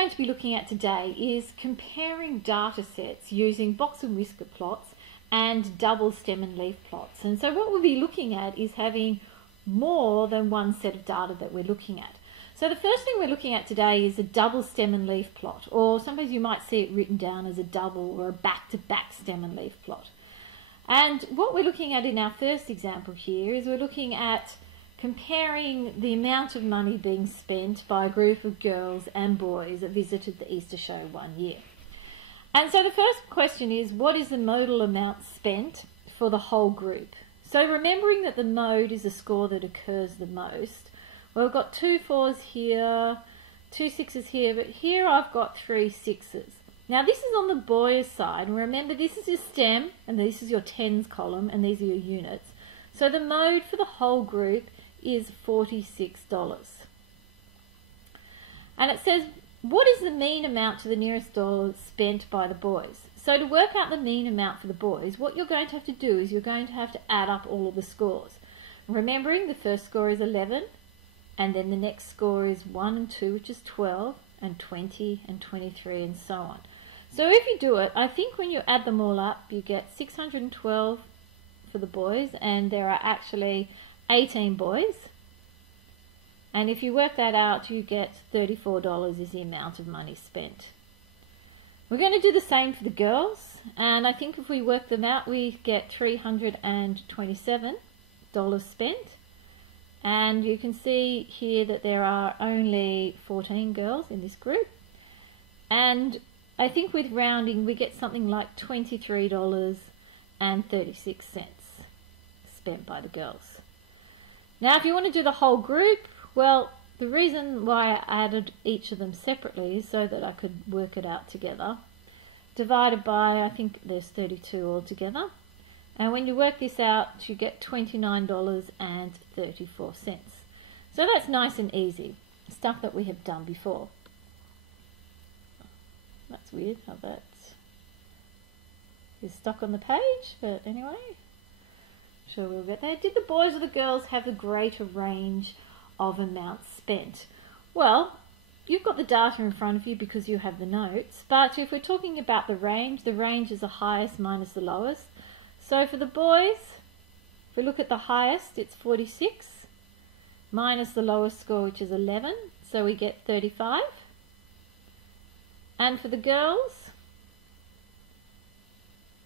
going to be looking at today is comparing data sets using box and whisker plots and double stem and leaf plots. And so what we'll be looking at is having more than one set of data that we're looking at. So the first thing we're looking at today is a double stem and leaf plot, or sometimes you might see it written down as a double or a back-to-back stem and leaf plot. And what we're looking at in our first example here is we're looking at comparing the amount of money being spent by a group of girls and boys that visited the Easter show one year. And so the first question is, what is the modal amount spent for the whole group? So remembering that the mode is the score that occurs the most, well, we've got 2 4s here, 2 6s here, but here I've got 3 6s. Now this is on the boys' side, and remember this is your stem, and this is your tens column, and these are your units. So the mode for the whole group is $46. And it says, what is the mean amount to the nearest dollar spent by the boys? So to work out the mean amount for the boys, what you're going to have to do is you're going to have to add up all of the scores. Remembering the first score is 11, and then the next score is 1 and 2, which is 12, and 20, and 23, and so on. So if you do it, I think when you add them all up, you get 612 for the boys, and there are actually 18 boys. And if you work that out, you get $34 is the amount of money spent. We're going to do the same for the girls, and I think if we work them out, we get $327 spent. And you can see here that there are only 14 girls in this group. And I think with rounding, we get something like $23.36 spent by the girls. Now, if you want to do the whole group, well, the reason why I added each of them separately is so that I could work it out together. Divided by, I think there's 32 altogether. And when you work this out, you get $29.34. So that's nice and easy, stuff that we have done before. That's weird how that is stuck on the page, but anyway, sure we'll get there. Did the boys or the girls have a greater range of amounts spent? Well, you've got the data in front of you because you have the notes, but if we're talking about the range is the highest minus the lowest. So for the boys, if we look at the highest, it's 46, minus the lowest score, which is 11, so we get 35. And for the girls,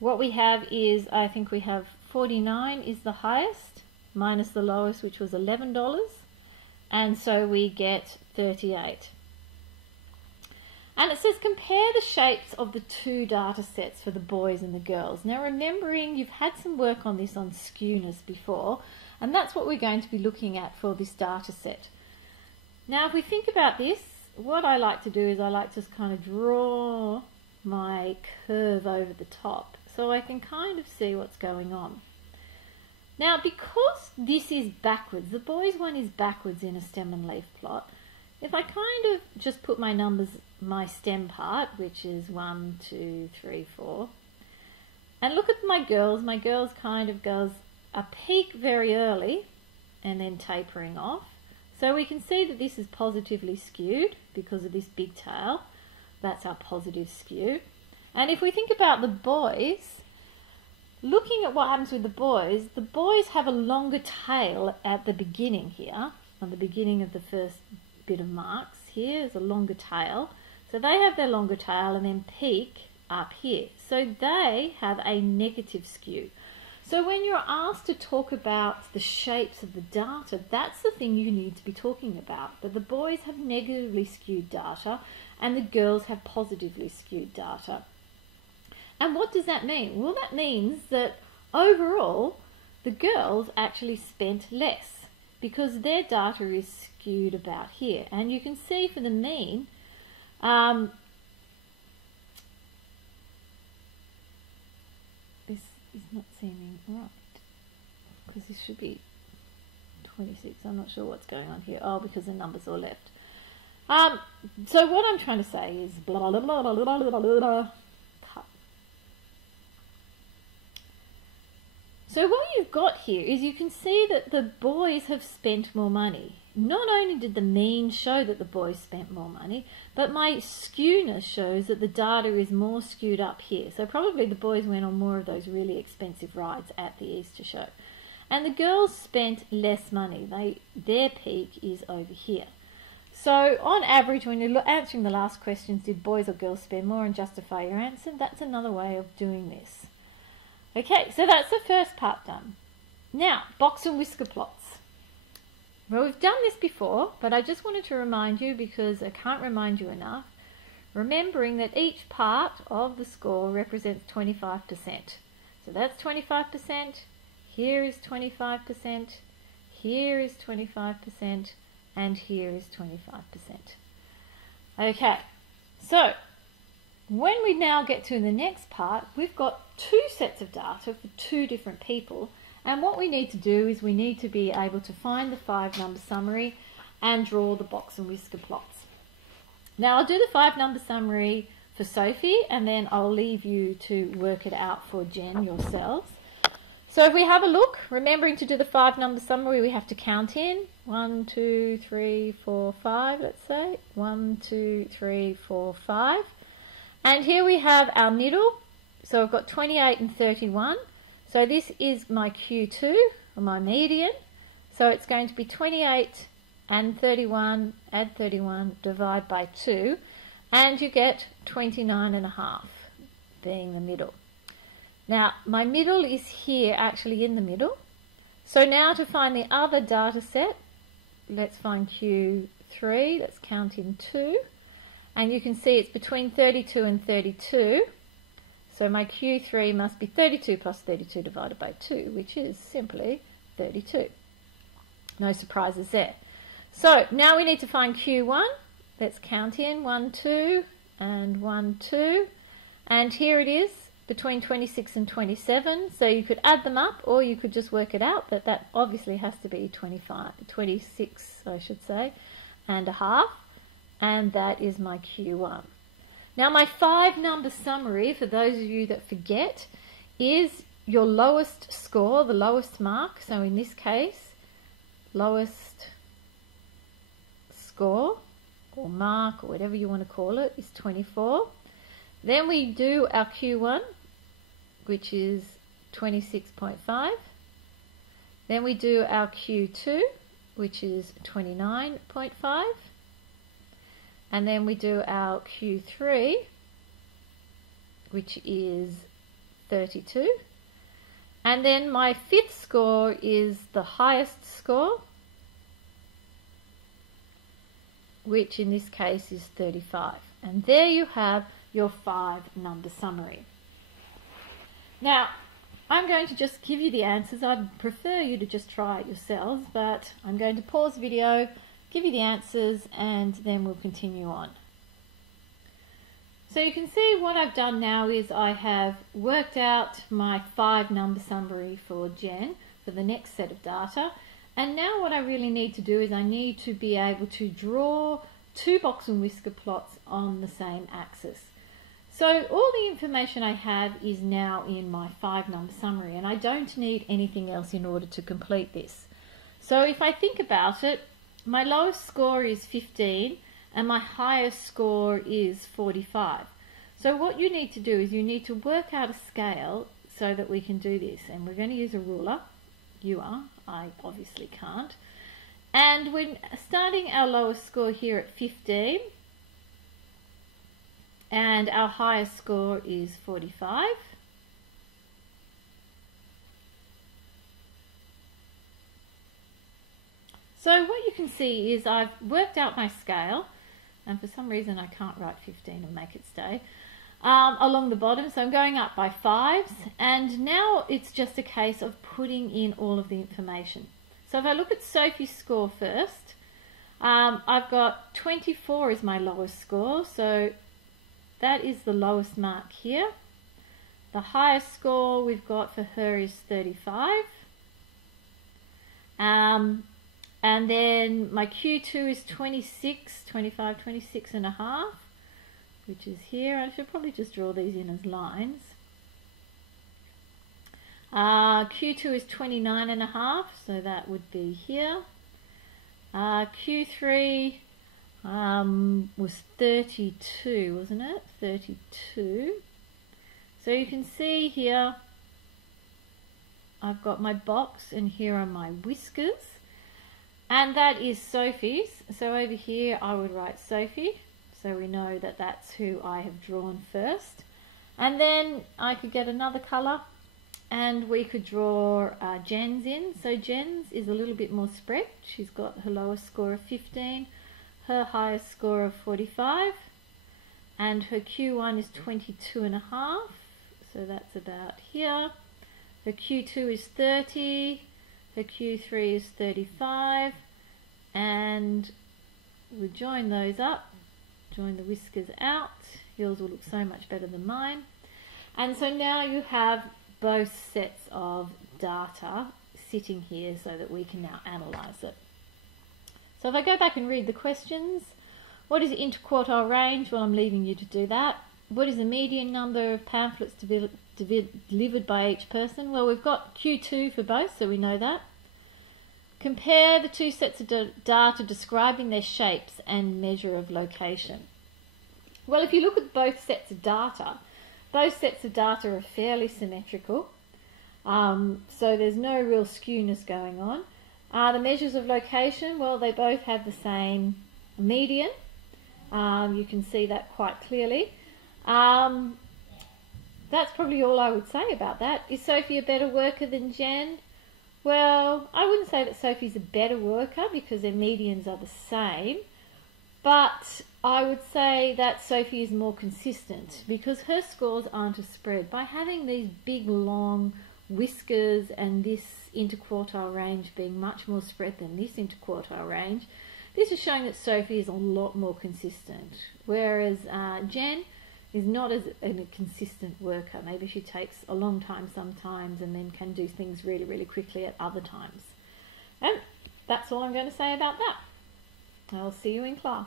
what we have is, I think we have 49 is the highest, minus the lowest, which was $11, and so we get 38. And it says compare the shapes of the two data sets for the boys and the girls. Now remembering you've had some work on this on skewness before, and that's what we're going to be looking at for this data set. Now if we think about this, what I like to do is I like to just kind of draw my curve over the top so I can kind of see what's going on. Now because this is backwards, the boys one is backwards in a stem and leaf plot, if I kind of just put my numbers, my stem part, which is 1, 2, 3, 4, and look at my girls kind of goes a peak very early and then tapering off. So we can see that this is positively skewed because of this big tail. That's our positive skew. And if we think about the boys, looking at what happens with the boys have a longer tail at the beginning here, on the beginning of the first bit of marks. Here is a longer tail. So they have their longer tail and then peak up here. So they have a negative skew. So when you're asked to talk about the shapes of the data, that's the thing you need to be talking about. That the boys have negatively skewed data and the girls have positively skewed data. And what does that mean? Well, that means that overall the girls actually spent less because their data is skewed about here. And you can see for the mean, this is not seeming right because this should be 26. I'm not sure what's going on here. Oh, because the numbers are left. So what I'm trying to say is blah, blah, blah, blah, blah, blah, blah, blah. So what you've got here is you can see that the boys have spent more money. not only did the mean show that the boys spent more money, but my skewness shows that the data is more skewed up here. So probably the boys went on more of those really expensive rides at the Easter show. And the girls spent less money. Their peak is over here. So on average, when you're answering the last questions, did boys or girls spend more, and justify your answer, that's another way of doing this. Okay, so that's the first part done. Now, box and whisker plots. Well, we've done this before, but I just wanted to remind you, because I can't remind you enough, remembering that each part of the score represents 25%. So that's 25%, here is 25%, here is 25%, and here is 25%. Okay, so when we now get to the next part, we've got two sets of data for two different people, and what we need to do is we need to be able to find the 5-number summary and draw the box and whisker plots. Now I'll do the 5-number summary for Sophie, and then I'll leave you to work it out for Jen yourselves. So if we have a look, remembering to do the 5-number summary, we have to count in 1, 2, 3, 4, 5, let's say 1, 2, 3, 4, 5. And here we have our middle. So I've got 28 and 31. So this is my Q2, or my median. So it's going to be 28 and 31, add 31, divide by 2, and you get 29.5 being the middle. Now, my middle is here, actually in the middle. So now to find the other data set, let's find Q3, let's count in 2. And you can see it's between 32 and 32. So my Q3 must be 32 plus 32 divided by 2, which is simply 32. No surprises there. So now we need to find Q1. Let's count in 1, 2, and 1, 2. And here it is, between 26 and 27. So you could add them up, or you could just work it out, but that obviously has to be 26, I should say, and a half. And that is my Q1. Now my 5-number summary, for those of you that forget, is your lowest score, the lowest mark. So in this case, lowest score or mark or whatever you want to call it is 24. Then we do our Q1, which is 26.5. Then we do our Q2, which is 29.5. And then we do our Q3, which is 32. And then my 5th score is the highest score, which in this case is 35. And there you have your 5-number summary. Now, I'm going to just give you the answers. I'd prefer you to just try it yourselves, but I'm going to pause the video, give you the answers, and then we'll continue on. So you can see what I've done now is I have worked out my 5-number summary for Jen for the next set of data. And now what I really need to do is I need to be able to draw 2 box and whisker plots on the same axis. So all the information I have is now in my 5-number summary, and I don't need anything else in order to complete this. So if I think about it, my lowest score is 15 and my highest score is 45. So what you need to do is you need to work out a scale so that we can do this. And we're going to use a ruler. You are. I obviously can't. And we're starting our lowest score here at 15. And our highest score is 45. So what you can see is I've worked out my scale, and for some reason I can't write 15 and make it stay, along the bottom. So I'm going up by 5s, and now it's just a case of putting in all of the information. So if I look at Sophie's score first, I've got 24 is my lowest score, so that is the lowest mark here. The highest score we've got for her is 35. And then my Q2 is 26 and a half, which is here. I should probably just draw these in as lines. Q2 is 29 and a half, so that would be here. Q3 was 32, wasn't it? 32. So you can see here I've got my box and here are my whiskers. And that is Sophie's. So over here I would write Sophie. So we know that that's who I have drawn first. And then I could get another colour and we could draw Jen's in. So Jen's is a little bit more spread. She's got her lowest score of 15, her highest score of 45, and her Q1 is 22.5. So that's about here. Her Q2 is 30, her Q3 is 35, and we join those up, join the whiskers out. Yours will look so much better than mine. And so now you have both sets of data sitting here so that we can now analyse it. So if I go back and read the questions, what is the interquartile range? Well, I'm leaving you to do that. What is the median number of pamphlets delivered by each person? Well, we've got Q2 for both, so we know that. Compare the two sets of data describing their shapes and measure of location. Well, if you look at both sets of data are fairly symmetrical, so there's no real skewness going on. The measures of location, well, they both have the same median. You can see that quite clearly. That's probably all I would say about that. Is Sophie a better worker than Jen? Well, I wouldn't say that Sophie's a better worker because their medians are the same, but I would say that Sophie is more consistent because her scores aren't as spread. By having these big long whiskers and this interquartile range being much more spread than this interquartile range, this is showing that Sophie is a lot more consistent, whereas Jen is not as a consistent worker. Maybe she takes a long time sometimes and then can do things really, really quickly at other times. And that's all I'm going to say about that. I'll see you in class.